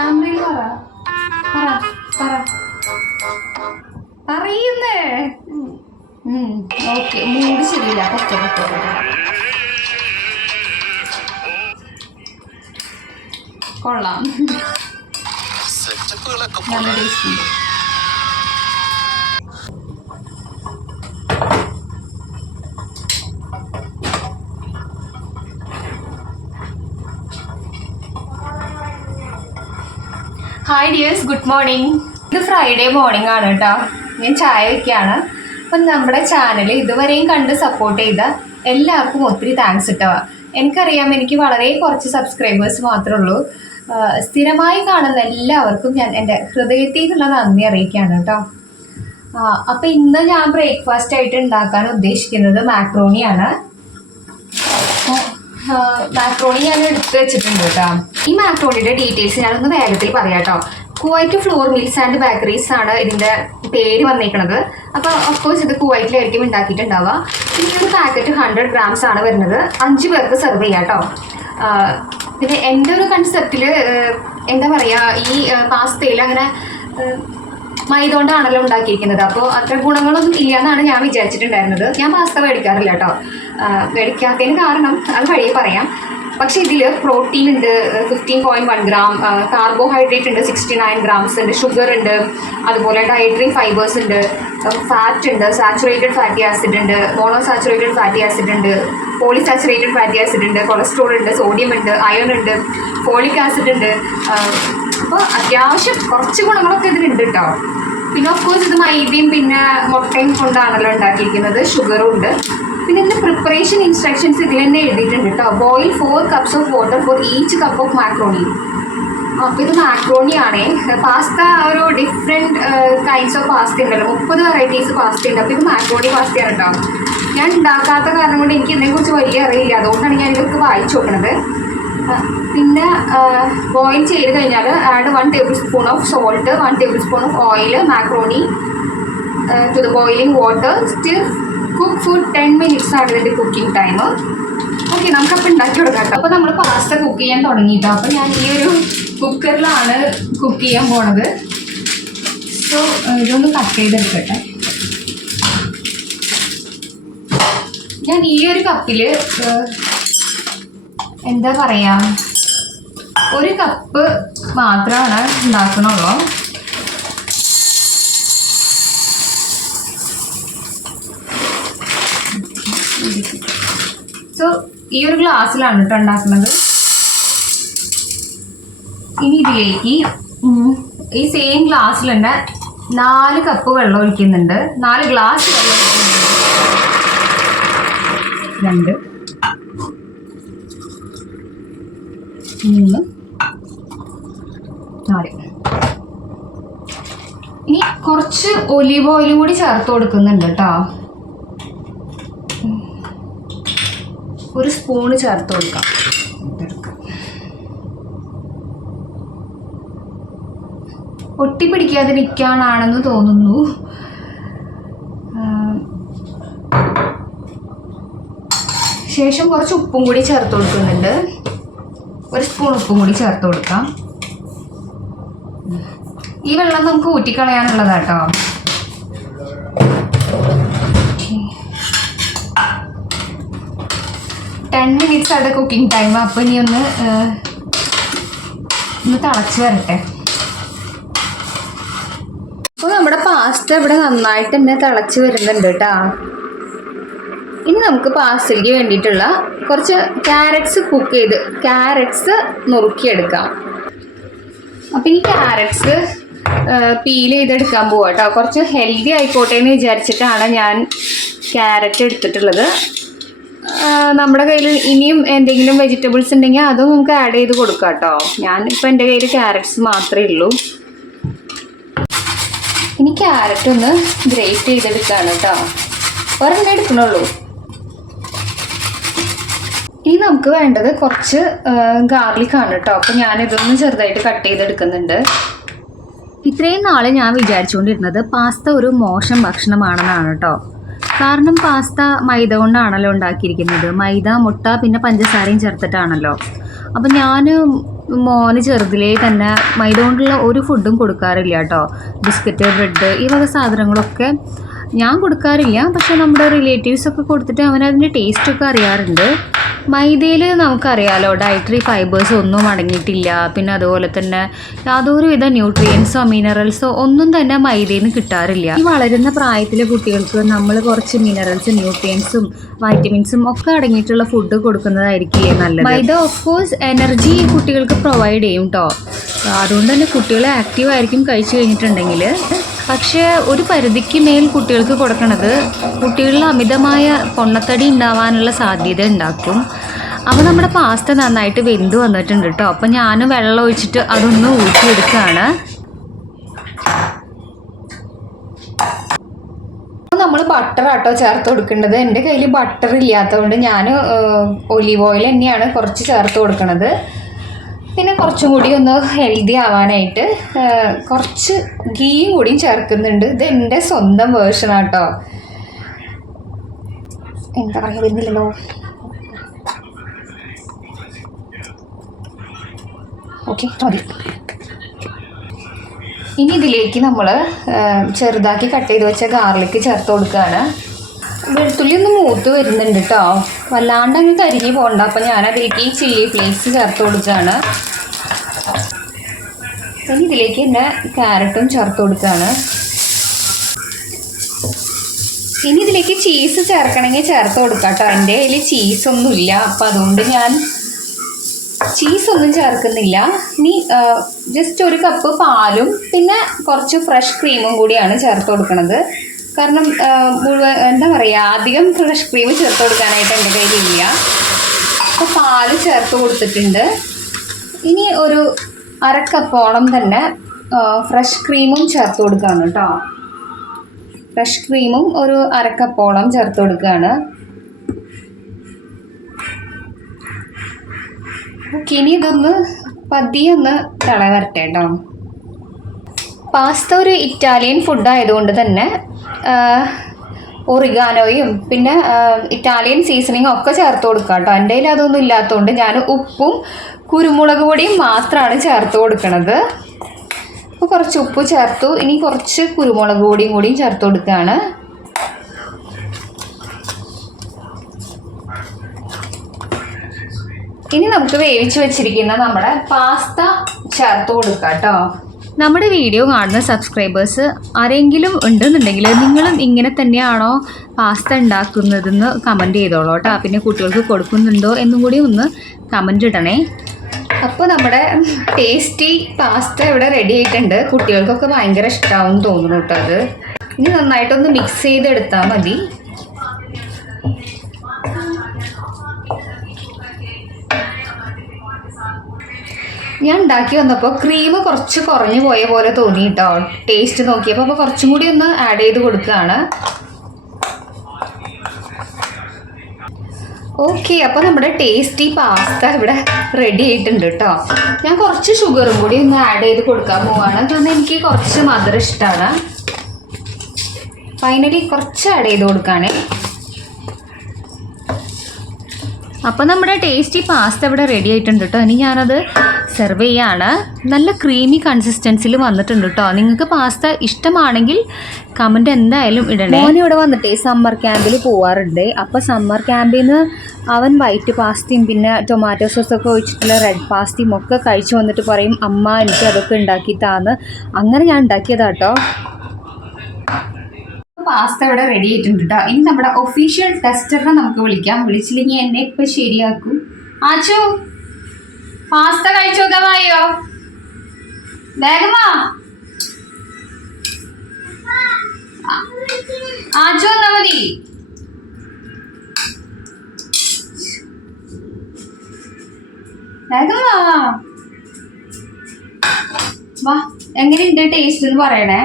ക്യാമറയിൽ പറ പറ പറയുന്നേ. ഓക്കെ, മൂഡ് ശരിയില്ല. പറ്റോ കൊള്ളാം, നല്ല ടേസ്റ്റ് ഉണ്ട്. Hi dears, good morning. ഇത് ഫ്രൈഡേ മോർണിംഗ് ആണ് കേട്ടോ. ഞാൻ ചായ വയ്ക്കുകയാണ്. അപ്പം നമ്മുടെ ചാനൽ ഇതുവരെയും കണ്ട് സപ്പോർട്ട് ചെയ്ത എല്ലാവർക്കും ഒത്തിരി താങ്ക്സ് കേട്ടോ. എനിക്കറിയാം, എനിക്ക് വളരെ കുറച്ച് സബ്സ്ക്രൈബേഴ്സ് മാത്രമേ ഉള്ളൂ. സ്ഥിരമായി കാണുന്ന എല്ലാവർക്കും ഞാൻ എൻ്റെ ഹൃദയത്തിൽ നിന്നുള്ള നന്ദി അറിയിക്കുകയാണ് കേട്ടോ. അപ്പം ഇന്ന് ഞാൻ ബ്രേക്ക്ഫാസ്റ്റ് ആയിട്ട് ഉണ്ടാക്കാൻ ഉദ്ദേശിക്കുന്നത് മാക്രോണിയാണ്. മാക്രോണി ഞാൻ എടുത്ത് വെച്ചിട്ടുണ്ട് കേട്ടോ. ഈ മാക്രോണിയുടെ ഡീറ്റെയിൽസ് ഞാനൊന്ന് വേഗത്തിൽ പറയാം കേട്ടോ. Kuwait flour mills and bakeries ആണ് ഇതിൻ്റെ പേര് വന്നിരിക്കുന്നത്. അപ്പോൾ ഓഫ്കോഴ്സ് ഇത് കുവൈറ്റിലായിരിക്കും ഉണ്ടാക്കിയിട്ടുണ്ടാവുക. ഈ ഒരു പാക്കറ്റ് 100 grams ആണ് വരുന്നത്. 5 പേർക്ക് സെർവ് ചെയ്യാം കേട്ടോ. പിന്നെ എൻ്റെ ഒരു കൺസെപ്റ്റിൽ എന്താ പറയുക, ഈ പാസ്തയിൽ അങ്ങനെ മൈദ കൊണ്ടാണല്ലോ ഉണ്ടാക്കിയിരിക്കുന്നത്. അപ്പോൾ അത്ര ഗുണങ്ങളൊന്നും ഇല്ല എന്നാണ് ഞാൻ വിചാരിച്ചിട്ടുണ്ടായിരുന്നത്. ഞാൻ പാസ്ത മേടിക്കാറില്ല കേട്ടോ. മേടിക്കാത്തതിന് കാരണം അത് വഴിയെ പറയാം. പക്ഷേ ഇതിൽ പ്രോട്ടീൻ ഉണ്ട് 15.1 gram, കാർബോഹൈഡ്രേറ്റ് ഉണ്ട് 69 grams ഉണ്ട്, ഷുഗർ ഉണ്ട്, അതുപോലെ ഡയറ്ററി ഫൈബേഴ്സ് ഉണ്ട്, ഫാറ്റ് ഉണ്ട്, സാച്ചുറേറ്റഡ് ഫാറ്റി ആസിഡ് ഉണ്ട്, മോണോസാച്ചുറേറ്റഡ് ഫാറ്റി ആസിഡ് ഉണ്ട്, പോളിസാച്ചുറേറ്റഡ് ഫാറ്റി ആസിഡ് ഉണ്ട്, കൊളസ്ട്രോൾ ഉണ്ട്, സോഡിയം ഉണ്ട്, അയൺ ഉണ്ട്, ഫോളിക് ആസിഡ് ഉണ്ട്. അപ്പോൾ അത്യാവശ്യം കുറച്ച് ഗുണങ്ങളൊക്കെ ഇതിലുണ്ട് കേട്ടോ. പിന്നെ ഓഫ്കോഴ്സ് ഇത് മൈദയും പിന്നെ മുട്ടയും കൊണ്ടാണല്ലോ ഉണ്ടാക്കിയിരിക്കുന്നത്. ഷുഗറും ഉണ്ട്. പിന്നെ ഇതിൻ്റെ പ്രിപ്പറേഷൻ ഇൻസ്ട്രക്ഷൻസ് ഇതിൽ തന്നെ എഴുതിയിട്ടുണ്ട് കേട്ടോ. Boil 4 cups of water for each cup of macaroni. അപ്പോൾ ഇത് മാക്രോണി ആണേ. പാസ്ത ഒരു ഡിഫറെൻറ്റ് കൈൻഡ്സ് ഓഫ് പാസ്ത ഉണ്ടല്ലോ, 30 വെറൈറ്റീസ് പാസ്ത ഉണ്ട്. അപ്പോൾ ഇത് മാക്രോണി പാസ്തയാണ് കേട്ടോ. ഞാൻ ഉണ്ടാക്കാത്ത കാരണം കൊണ്ട് എനിക്ക് ഇതിനെക്കുറിച്ച് വലിയ അറിയില്ല. അതുകൊണ്ടാണ് ഞാൻ ഇതൊക്കെ വായിച്ചു നോക്കുന്നത്. പിന്നെ ബോയിൽ ചെയ്ത് കഴിഞ്ഞാൽ add 1 tablespoon of salt, 1 tablespoon of oil, macaroni to the boiling water. Still cook for 10 minutes ആണ് ഇതിൻ്റെ കുക്കിംഗ് ടൈം. ഓക്കെ, നമുക്കപ്പോൾ ഉണ്ടാക്കി കൊടുക്കാം കേട്ടോ. അപ്പോൾ നമ്മൾ പാസ്ത കുക്ക് ചെയ്യാൻ തുടങ്ങിയിട്ടോ. അപ്പോൾ ഞാൻ ഈ ഒരു കുക്കറിലാണ് കുക്ക് ചെയ്യാൻ പോണത്. സോ ഇതൊന്ന് കട്ട് ചെയ്തെടുക്കട്ടെ. ഞാൻ ഈ ഒരു കപ്പിൽ എന്താ പറയുക, 1 കപ്പ് മാത്രമാണ് ഉണ്ടാക്കണുള്ളൂ. സോ ഈ ഒരു ഗ്ലാസ്സിലാണ് കേട്ടോ ഉണ്ടാക്കുന്നത്. ഇനി ഇതിലേക്ക് ഈ സെയിം ഗ്ലാസ്സിൽ തന്നെ 4 കപ്പ് വെള്ളം ഒഴിക്കുന്നുണ്ട്. 4 ഗ്ലാസ് വെള്ളം ഒഴിക്കുന്നുണ്ട്. 2 3 4. ഇനി കുറച്ച് ഒലിവ് ഓയിലും കൂടി ചേർത്ത് കൊടുക്കുന്നുണ്ട് കേട്ടോ. 1 സ്പൂണ് ചേർത്ത് കൊടുക്കാം. ഒട്ടിപ്പിടിക്കാതിരിക്കാനാണെന്ന് തോന്നുന്നു. ശേഷം കുറച്ച് ഉപ്പും കൂടി ചേർത്ത് കൊടുക്കുന്നുണ്ട്. 1 സ്പൂൺ ഉപ്പും കൂടി ചേർത്ത് കൊടുക്കാം. ഈ വെള്ളം നമുക്ക് ഊറ്റിക്കളയാനുള്ളതാട്ടോ. 10 minutes ആണ് കുക്കിംഗ് ടൈം. അപ്പോൾ ഇനി ഒന്ന് തിളച്ച് വരട്ടെ. അപ്പോൾ നമ്മുടെ പാസ്ത ഇവിടെ നന്നായിട്ട് തന്നെ തിളച്ച് വരുന്നുണ്ട് കേട്ടോ. ഇനി നമുക്ക് പാസ്തയ്ക്ക് വേണ്ടിയിട്ടുള്ള കുറച്ച് ക്യാരറ്റ്സ് നുറുക്കിയെടുക്കാം. അപ്പോൾ ഈ ക്യാരറ്റ്സ് പീൽ ചെയ്തെടുക്കാൻ പോവാം കേട്ടോ. കുറച്ച് ഹെൽത്തി ആയിക്കോട്ടെ എന്ന് വിചാരിച്ചിട്ടാണ് ഞാൻ ക്യാരറ്റ് എടുത്തിട്ടുള്ളത്. നമ്മുടെ കയ്യിൽ ഇനിയും എന്തെങ്കിലും വെജിറ്റബിൾസ് ഉണ്ടെങ്കിൽ അതും നമുക്ക് ആഡ് ചെയ്ത് കൊടുക്കാം കേട്ടോ. ഞാനിപ്പോൾ എൻ്റെ കയ്യിൽ ക്യാരറ്റ്സ് മാത്രമേ ഉള്ളൂ. ഇനി ക്യാരറ്റ് ഒന്ന് ഗ്രേറ്റ് ചെയ്തെടുക്കുകയാണ് കേട്ടോ. ഒരെണ്ണം എടുക്കണുള്ളൂ. ഇനി നമുക്ക് വേണ്ടത് കുറച്ച് ഗാർലിക് ആണ് കേട്ടോ. അപ്പോൾ ഞാനിതൊന്ന് ചെറുതായിട്ട് കട്ട് ചെയ്തെടുക്കുന്നുണ്ട്. ഇത്രയും നാൾ ഞാൻ വിചാരിച്ചുകൊണ്ടിരുന്നത് പാസ്ത ഒരു മോശം ഭക്ഷണമാണെന്നാണ് കേട്ടോ. കാരണം പാസ്ത മൈദ കൊണ്ടാണല്ലോ ഉണ്ടാക്കിയിരിക്കുന്നത്. മൈദ, മുട്ട, പിന്നെ പഞ്ചസാരയും ചേർത്തിട്ടാണല്ലോ. അപ്പം ഞാൻ മോന് ചെറുതിലേ തന്നെ മൈദ കൊണ്ടുള്ള ഒരു ഫുഡും കൊടുക്കാറില്ല കേട്ടോ. ബിസ്ക്കറ്റ്, ബ്രെഡ് ഈ വക സാധനങ്ങളൊക്കെ ഞാൻ കൊടുക്കാറില്ല. പക്ഷെ നമ്മുടെ റിലേറ്റീവ്സൊക്കെ കൊടുത്തിട്ട് അവനതിൻ്റെ ടേസ്റ്റൊക്കെ അറിയാറുണ്ട്. മൈദയിൽ നമുക്കറിയാലോ ഡയറ്ററി ഫൈബേഴ്സ് ഒന്നും അടങ്ങിയിട്ടില്ല. പിന്നെ അതുപോലെ തന്നെ യാതൊരുവിധ ന്യൂട്രിയൻസോ മിനറൽസോ ഒന്നും തന്നെ മൈദയിൽ നിന്ന് കിട്ടാറില്ല. ഈ വളരുന്ന പ്രായത്തിലെ കുട്ടികൾക്ക് നമ്മൾ കുറച്ച് മിനറൽസും ന്യൂട്രിയൻസും വൈറ്റമിൻസും ഒക്കെ അടങ്ങിയിട്ടുള്ള ഫുഡ് കൊടുക്കുന്നതായിരിക്കില്ലേ നല്ലത്. മൈദ ഓഫ് കോഴ്സ് എനർജി കുട്ടികൾക്ക് പ്രൊവൈഡ് ചെയ്യും കേട്ടോ. അതുകൊണ്ട് തന്നെ കുട്ടികൾ ആക്റ്റീവായിരിക്കും കഴിച്ചു കഴിഞ്ഞിട്ടുണ്ടെങ്കിൽ. പക്ഷേ ഒരു പരിധിക്ക് മേൽ കുട്ടികൾക്ക് കൊടുക്കണത് കുട്ടികളിൽ അമിതമായ പൊണ്ണത്തടി ഉണ്ടാവാനുള്ള സാധ്യത ഉണ്ടാക്കും. അപ്പോൾ നമ്മുടെ പാസ്ത നന്നായിട്ട് വെന്ത് വന്നിട്ടുണ്ട് കേട്ടോ. അപ്പം ഞാൻ വെള്ളം ഒഴിച്ചിട്ട് അതൊന്ന് ഊറ്റിയെടുക്കുകയാണ്. നമ്മൾ ബട്ടർ ആട്ടോ ചേർത്ത് കൊടുക്കേണ്ടത്. എൻ്റെ കയ്യിൽ ബട്ടർ ഇല്ലാത്തതുകൊണ്ട് ഞാൻ ഒലീവ് ഓയിൽ തന്നെയാണ് കുറച്ച് ചേർത്ത് കൊടുക്കുന്നത്. പിന്നെ കുറച്ചും കൂടി ഒന്ന് ഹെൽത്തി ആവാനായിട്ട് കുറച്ച് ഗീയും കൂടിയും ചേർക്കുന്നുണ്ട്. ഇത് എൻ്റെ സ്വന്തം വേർഷനാട്ടോ. എന്താ പറയുക, വരുന്നില്ലല്ലോ. ഓക്കെ മതി. ഇനി ഇതിലേക്ക് നമ്മൾ ചെറുതാക്കി കട്ട് ചെയ്ത് വെച്ച ഗാർലിക്ക് ചേർത്ത് കൊടുക്കുകയാണ്. വെളുത്തുള്ളി ഒന്ന് മൂത്ത് വരുന്നുണ്ട് കേട്ടോ. വല്ലാണ്ട് അങ്ങ് കരിഞ്ഞ് പോകണ്ട. അപ്പം ഞാനതിലേക്ക് ഈ ചില്ലി ഫ്ലേക്സ് ചേർത്ത് കൊടുക്കുകയാണ്. ഇനി ഇതിലേക്ക് തന്നെ ക്യാരറ്റും ചേർത്ത് കൊടുക്കുകയാണ്. ഇനി ഇതിലേക്ക് ചീസ് ചേർക്കണമെങ്കിൽ ചേർത്ത് കൊടുക്കാം കേട്ടോ. എൻ്റെ കയ്യിൽ ചീസൊന്നും ഇല്ല, അപ്പം അതുകൊണ്ട് ഞാൻ ചീസൊന്നും ചേർക്കുന്നില്ല. ഇനി ജസ്റ്റ് ഒരു കപ്പ് പാലും പിന്നെ കുറച്ച് ഫ്രഷ് ക്രീമും കൂടിയാണ് ചേർത്ത് കൊടുക്കുന്നത്. കാരണം എന്താ പറയുക, അധികം ഫ്രഷ് ക്രീം ചേർത്ത് കൊടുക്കാനായിട്ട് എൻ്റെ കയ്യിലില്ല. അപ്പോൾ പാല് ചേർത്ത് കൊടുത്തിട്ടുണ്ട്. ഇനി ഒരു അരക്കപ്പോളം തന്നെ ഫ്രഷ് ക്രീമും ചേർത്ത് കൊടുക്കുകയാണ് കേട്ടോ. ഫ്രഷ് ക്രീമും ഒരു അരക്കപ്പോളം ചേർത്ത് കൊടുക്കുകയാണ്. ഓക്കെ, ഇനി ഇതൊന്ന് പതിയെ ഒന്ന് തിളവരട്ടെ കേട്ടോ. പാസ്ത ഒരു ഇറ്റാലിയൻ ഫുഡ് ആയതുകൊണ്ട് തന്നെ ഒറിഗാനോയും പിന്നെ ഇറ്റാലിയൻ സീസണിങ്ങും ഒക്കെ ചേർത്ത് കൊടുക്കാം കേട്ടോ. എൻ്റെ കയ്യിൽ അതൊന്നും ഇല്ലാത്തതുകൊണ്ട് ഞാൻ ഉപ്പും കുരുമുളക് പൊടിയും മാത്രമാണ് ചേർത്ത് കൊടുക്കുന്നത്. അപ്പോൾ കുറച്ച് ഉപ്പ് ചേർത്തു. ഇനി കുറച്ച് കുരുമുളക് പൊടിയും കൂടിയും ചേർത്ത് കൊടുക്കുകയാണ്. ഇനി നമുക്ക് വേവിച്ച് വെച്ചിരിക്കുന്ന നമ്മുടെ പാസ്ത ചേർത്ത് കൊടുക്കാം കേട്ടോ. നമ്മുടെ വീഡിയോ കാണുന്ന സബ്സ്ക്രൈബേഴ്സ് ആരെങ്കിലും ഉണ്ടെന്നുണ്ടെങ്കിൽ നിങ്ങളും ഇങ്ങനെ തന്നെയാണോ പാസ്ത ഉണ്ടാക്കുന്നതെന്ന് കമൻറ്റ് ചെയ്തോളൂ കേട്ടോ. പിന്നെ കുട്ടികൾക്ക് കൊടുക്കുന്നുണ്ടോ എന്നും കൂടി ഒന്ന് കമൻറ്റ് ഇടണേ. അപ്പോൾ നമ്മുടെ ടേസ്റ്റി പാസ്ത ഇവിടെ റെഡി ആയിട്ടുണ്ട്. കുട്ടികൾക്കൊക്കെ ഭയങ്കര ഇഷ്ടമാവും തോന്നുന്നു കേട്ടോ. അത് ഇനി നന്നായിട്ടൊന്ന് മിക്സ് ചെയ്തെടുത്താൽ മതി. ഞാൻ ഉണ്ടാക്കി വന്നപ്പോൾ ക്രീം കുറച്ച് കുറഞ്ഞു പോയ പോലെ തോന്നി കേട്ടോ. ടേസ്റ്റ് നോക്കിയപ്പോൾ അപ്പോൾ കുറച്ചും കൂടി ഒന്ന് ആഡ് ചെയ്ത് കൊടുക്കുകയാണ്. ഓക്കെ, അപ്പോൾ നമ്മുടെ ടേസ്റ്റി പാസ്ത ഇവിടെ റെഡി ആയിട്ടുണ്ട് കേട്ടോ. ഞാൻ കുറച്ച് ഷുഗറും കൂടി ഒന്ന് ആഡ് ചെയ്ത് കൊടുക്കാൻ പോവാണ്. കാരണം എനിക്ക് കുറച്ച് മധുരം ഇഷ്ടമാണ്. ഫൈനലി കുറച്ച് ആഡ് ചെയ്ത് കൊടുക്കുകയാണേ. അപ്പോൾ നമ്മുടെ ടേസ്റ്റി പാസ്ത ഇവിടെ റെഡി ആയിട്ടുണ്ട് കേട്ടോ. ഇനി ഞാനത് സെർവ് ചെയ്യാണ്. നല്ല ക്രീമി കൺസിസ്റ്റൻസിൽ വന്നിട്ടുണ്ട് കേട്ടോ. നിങ്ങൾക്ക് പാസ്ത ഇഷ്ടമാണെങ്കിൽ കമൻറ്റ് എന്തായാലും ഇടണേ. മോനിവിടെ വന്നിട്ടേ സമ്മർ ക്യാമ്പിൽ പോവാറുണ്ട്. അപ്പോൾ സമ്മർ ക്യാമ്പിൽ നിന്ന് അവൻ വൈറ്റ് പാസ്തയും പിന്നെ ടൊമാറ്റോ സോസൊക്കെ ഒഴിച്ചിട്ടുള്ള റെഡ് പാസ്തയും ഒക്കെ കഴിച്ചു വന്നിട്ട് പറയും, അമ്മ എനിക്ക് അതൊക്കെ ഉണ്ടാക്കിയിട്ടാന്ന്. അങ്ങനെ ഞാൻ ഉണ്ടാക്കിയതാട്ടോ. പാസ്ത ഇവിടെ റെഡി ആയിട്ടുണ്ട് കേട്ടോ. ഇനി നമ്മുടെ ഒഫീഷ്യൽ ടെസ്റ്ററിനെ നമുക്ക് വിളിക്കാം. വിളിച്ചില്ലെങ്കിൽ എന്നെ ഇപ്പം ശരിയാക്കും. ആച്ചോ, പാസ്ത കഴിച്ചു നോക്കാൻ വായോ? വേഗമാ ആച്ചോ വന്നാ മതി. വേഗമാ വാ. എങ്ങനെയുണ്ട് ടേസ്റ്റ് എന്ന് പറയണേ.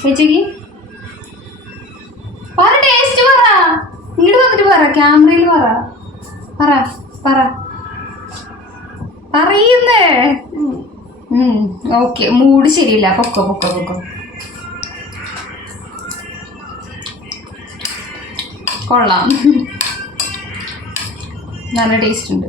ചേച്ചിക്ക് പറ, ടേസ്റ്റ് പറ. ഇങ്ങോട്ട് വന്നിട്ട് പറ, ക്യാമറയിൽ പറ. പറ പറ പറയുന്നേ. ഓക്കെ, മൂഡ് ശരിയില്ല. പൊക്കോ പൊക്കോ പൊക്കോ. കൊള്ളാം, നല്ല ടേസ്റ്റ് ഉണ്ട്.